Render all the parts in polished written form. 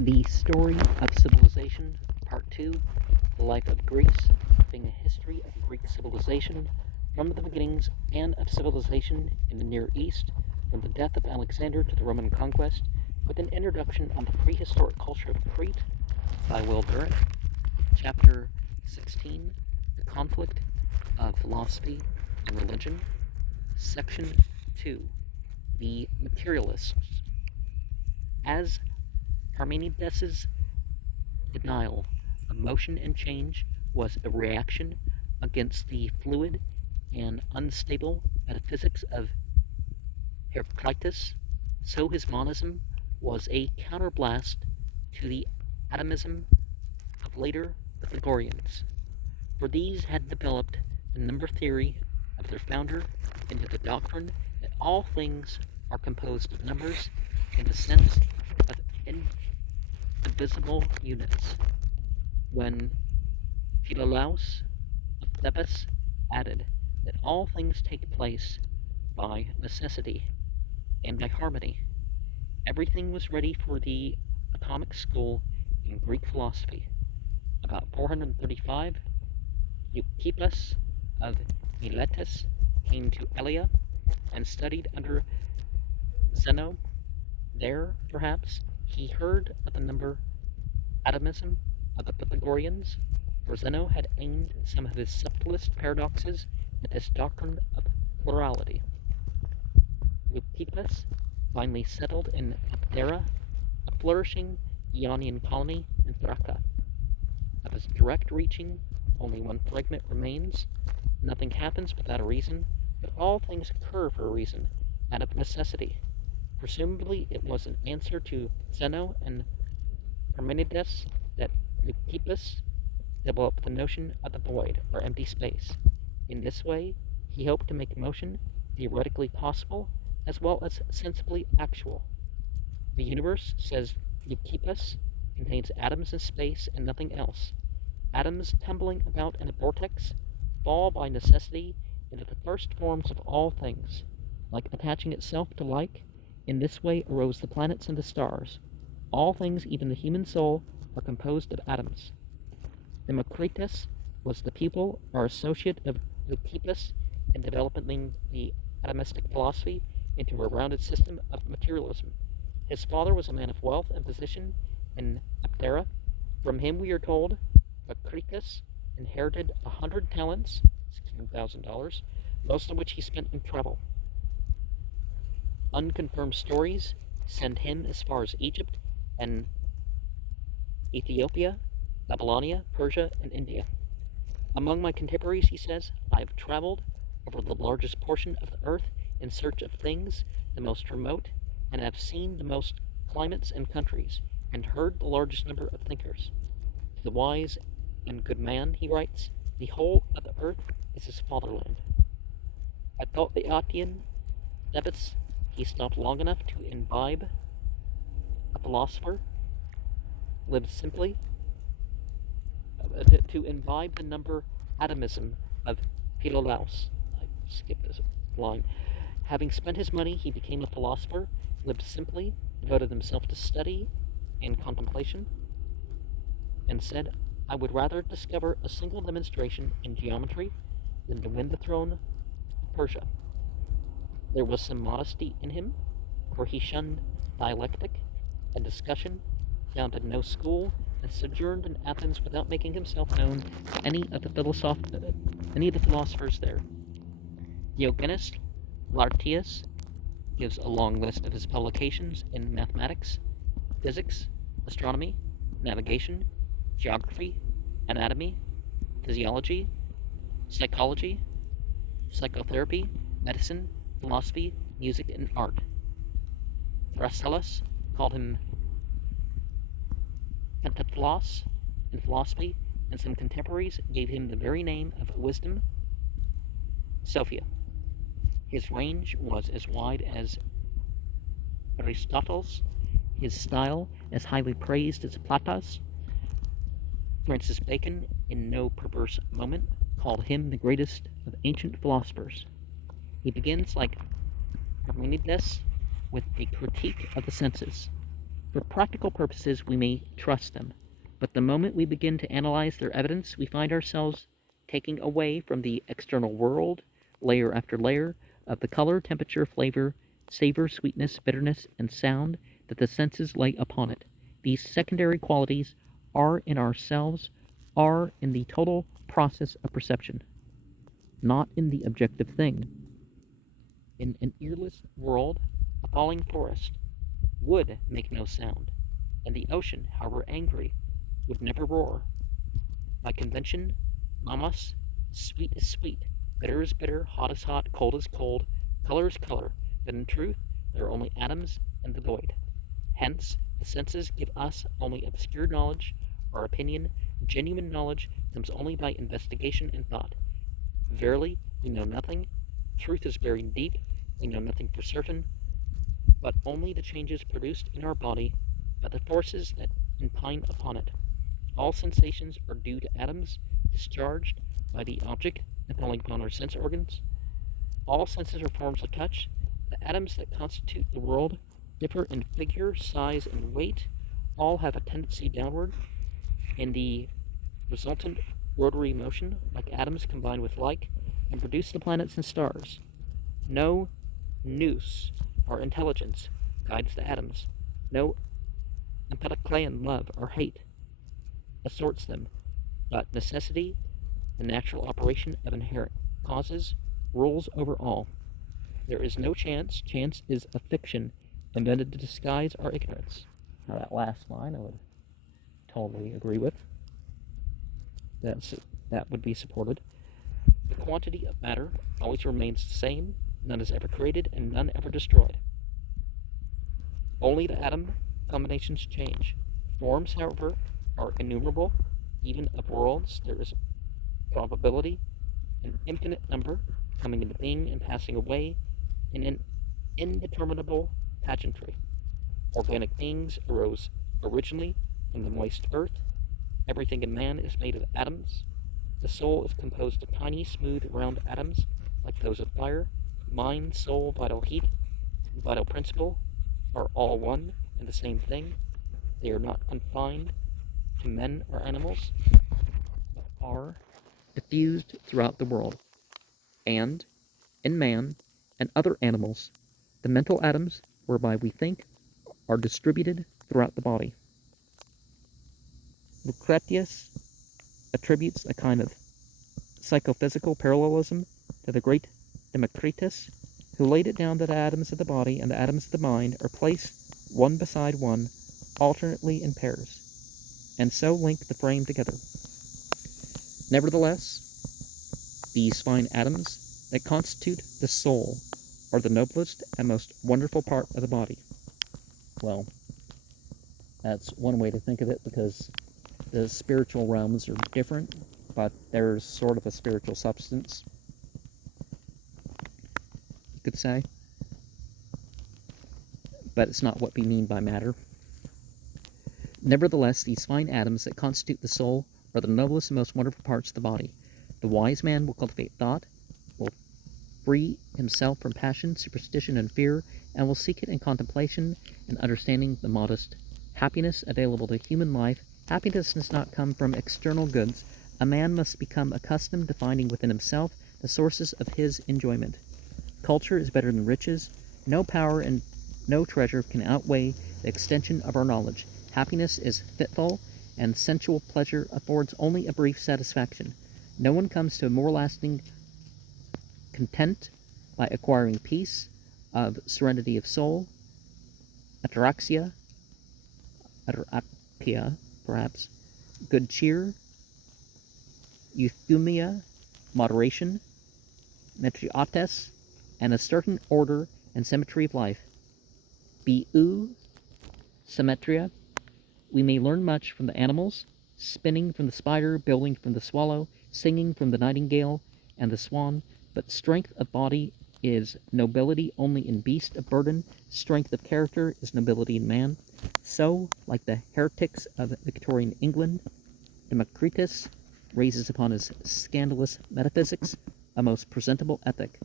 The Story of Civilization, Part 2, The Life of Greece, being a history of Greek civilization from the beginnings and of civilization in the Near East, from the death of Alexander to the Roman conquest, with an introduction on the prehistoric culture of Crete by Will Durant. Chapter 16, The Conflict of Philosophy and Religion. Section 2, The Materialists. As Parmenides' denial of motion and change was a reaction against the fluid and unstable metaphysics of Heraclitus, so his monism was a counterblast to the atomism of later Pythagoreans, for these had developed the number theory of their founder into the doctrine that all things are composed of numbers in the sense of indivisible units. When Philolaus of Thebes added that all things take place by necessity and by harmony, everything was ready for the atomic school in Greek philosophy. About 435, Eukippus of Miletus came to Elea and studied under Zeno. There, perhaps, he heard of the number atomism of the Pythagoreans, for Zeno had aimed some of his subtlest paradoxes at this doctrine of plurality. Eukippus finally settled in Abdera, a flourishing Ionian colony in Thraca. Of his direct reaching, only one fragment remains. Nothing happens without a reason, but all things occur for a reason, out of necessity. Presumably it was an answer to Zeno and Parmenides that Eukippus developed the notion of the void, or empty space. In this way, he hoped to make motion theoretically possible as well as sensibly actual. The universe, says Eukippus, contains atoms in space and nothing else. Atoms tumbling about in a vortex fall by necessity into the first forms of all things. Like attaching itself to like, in this way arose the planets and the stars. All things, even the human soul, are composed of atoms. Democritus was the pupil or associate of Eukippus in developing the atomistic philosophy into a rounded system of materialism. His father was a man of wealth and position in Abdera. From him, we are told, Democritus inherited 100 talents, $16,000, most of which he spent in travel. Unconfirmed stories send him as far as Egypt and Ethiopia, Babylonia, Persia, and India. Among my contemporaries, he says, I have traveled over the largest portion of the earth in search of things the most remote, and have seen the most climates and countries, and heard the largest number of thinkers. To the wise and good man, he writes, the whole of the earth is his fatherland. I thought the Atian Thebes he stopped long enough to imbibe a philosopher, lived simply, to imbibe the number atomism of Philolaus. I skipped this line. Having spent his money, he became a philosopher, lived simply, devoted himself to study and contemplation, and said, I would rather discover a single demonstration in geometry than to win the throne of Persia. There was some modesty in him, for he shunned dialectic and discussion, founded no school, and sojourned in Athens without making himself known to any of the philosophers there. Diogenes Laertius gives a long list of his publications in mathematics, physics, astronomy, navigation, geography, anatomy, physiology, psychology, psychotherapy, medicine, philosophy, music, and art. Paracelsus called him Pentaphlos in philosophy, and some contemporaries gave him the very name of wisdom, Sophia. His range was as wide as Aristotle's, his style as highly praised as Plato's. Francis Bacon, in no perverse moment, called him the greatest of ancient philosophers. He begins, like Parmenides, with a critique of the senses. For practical purposes, we may trust them, but the moment we begin to analyze their evidence, we find ourselves taking away from the external world, layer after layer, of the color, temperature, flavor, savor, sweetness, bitterness, and sound that the senses lay upon it. These secondary qualities are in ourselves, are in the total process of perception, not in the objective thing. In an earless world, a falling forest would make no sound, and the ocean, however angry, would never roar. By convention, mamas, sweet is sweet, bitter is bitter, hot is hot, cold is cold, color is color, but in truth there are only atoms and the void. Hence, the senses give us only obscure knowledge, our opinion, genuine knowledge comes only by investigation and thought. Verily, we know nothing, truth is buried deep, we know nothing for certain, but only the changes produced in our body by the forces that impine upon it. All sensations are due to atoms discharged by the object and falling upon our sense organs. All senses are forms of touch. The atoms that constitute the world differ in figure, size, and weight. All have a tendency downward, and the resultant rotary motion, like atoms combine with like, and produce the planets and stars. No nous, or intelligence, guides the atoms. No empedoclean love or hate assorts them, but necessity, the natural operation of inherent causes, rules over all. There is no chance. Chance is a fiction invented to disguise our ignorance. Now, that last line I would totally agree with. That would be supported. The quantity of matter always remains the same. None is ever created and none ever destroyed. Only the atom combinations change. Forms, however, are innumerable. Even of worlds, there is probability, an infinite number coming into being and passing away in an indeterminable pageantry. Organic beings arose originally from the moist earth. Everything in man is made of atoms. The soul is composed of tiny, smooth, round atoms, like those of fire. Mind, soul, vital heat, vital principle are all one and the same thing. They are not confined to men or animals, but are diffused throughout the world. And, in man and other animals, the mental atoms whereby we think are distributed throughout the body. Lucretius attributes a kind of psychophysical parallelism to the great Democritus, who laid it down that the atoms of the body and the atoms of the mind are placed one beside one, alternately in pairs, and so link the frame together. Nevertheless, these fine atoms that constitute the soul are the noblest and most wonderful part of the body. Well, that's one way to think of it, because the spiritual realms are different, but there's sort of a spiritual substance, you could say. But it's not what we mean by matter. Nevertheless, these fine atoms that constitute the soul are the noblest and most wonderful parts of the body. The wise man will cultivate thought, will free himself from passion, superstition, and fear, and will seek it in contemplation and understanding the modest happiness available to human life. Happiness does not come from external goods. A man must become accustomed to finding within himself the sources of his enjoyment. Culture is better than riches. No power and no treasure can outweigh the extension of our knowledge. Happiness is fitful, and sensual pleasure affords only a brief satisfaction. No one comes to a more lasting content by acquiring peace, of serenity of soul, ataraxia, perhaps, good cheer, euthymia, moderation, metriotes, and a certain order and symmetry of life. Bu, symmetria. We may learn much from the animals, spinning from the spider, building from the swallow, singing from the nightingale and the swan, but strength of body is nobility only in beast of burden, strength of character is nobility in man. So, like the heretics of Victorian England, Democritus raises upon his scandalous metaphysics a most presentable ethic.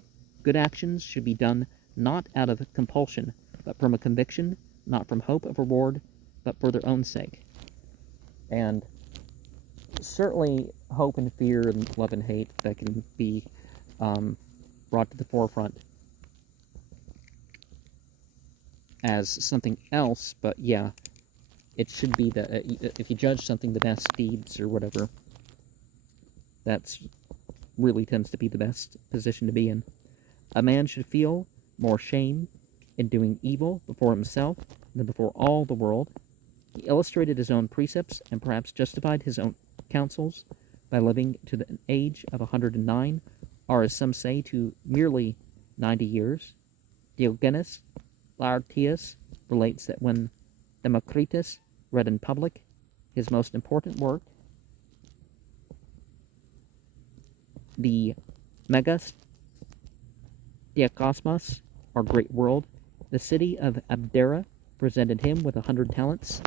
Good actions should be done not out of compulsion, but from a conviction, not from hope of reward, but for their own sake. And certainly hope and fear and love and hate that can be brought to the forefront as something else, but yeah, it should be if you judge something the best deeds or whatever, that's really tends to be the best position to be in. A man should feel more shame in doing evil before himself than before all the world. He illustrated his own precepts and perhaps justified his own counsels by living to the age of 109, or as some say, to merely 90 years. Diogenes Laertius relates that when Democritus read in public his most important work, the Megas Diakosmos, or Great World, the city of Abdera presented him with 100 talents,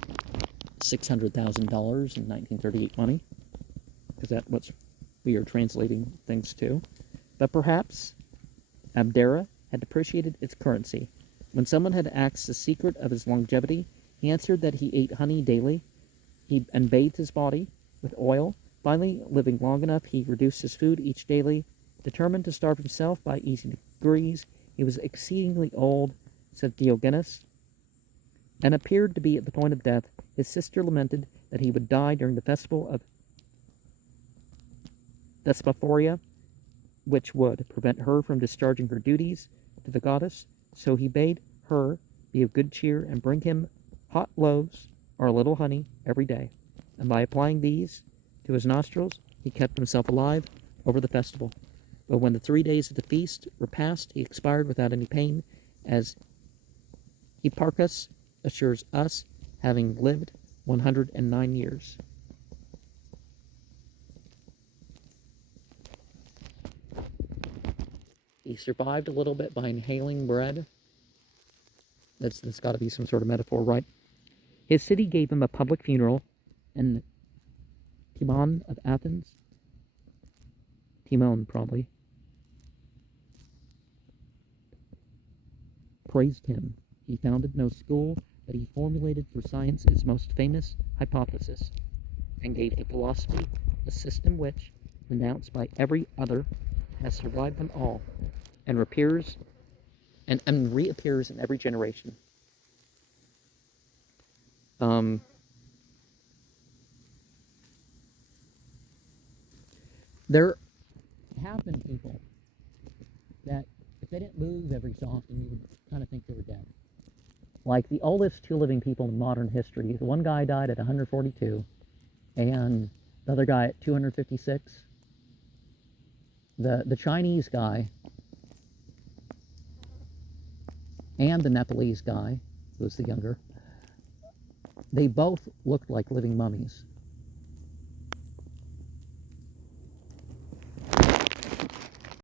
$600,000 in 1938 money, because that's what we are translating things to. But perhaps Abdera had depreciated its currency. When someone had asked the secret of his longevity, he answered that he ate honey daily, and bathed his body with oil. Finally, living long enough, he reduced his food each daily, determined to starve himself by easy degrees. He was exceedingly old, said Diogenes, and appeared to be at the point of death. His sister lamented that he would die during the festival of Thespaphoria, which would prevent her from discharging her duties to the goddess. So he bade her be of good cheer and bring him hot loaves or a little honey every day. And by applying these to his nostrils, he kept himself alive over the festival. But when the 3 days of the feast were past, he expired without any pain, as Hipparchus assures us, having lived 109 years. He survived a little bit by inhaling bread. That's got to be some sort of metaphor, right? His city gave him a public funeral, and Timon of Athens, Timon probably, praised him. He founded no school, but he formulated for science its most famous hypothesis, and gave to philosophy a system which, renounced by every other, has survived them all, and reappears in every generation. There have been people that, if they didn't move every so often, you would kind of think they were dead. Like the oldest two living people in modern history. The one guy died at 142, and the other guy at 256. The Chinese guy and the Nepalese guy, who was the younger, they both looked like living mummies.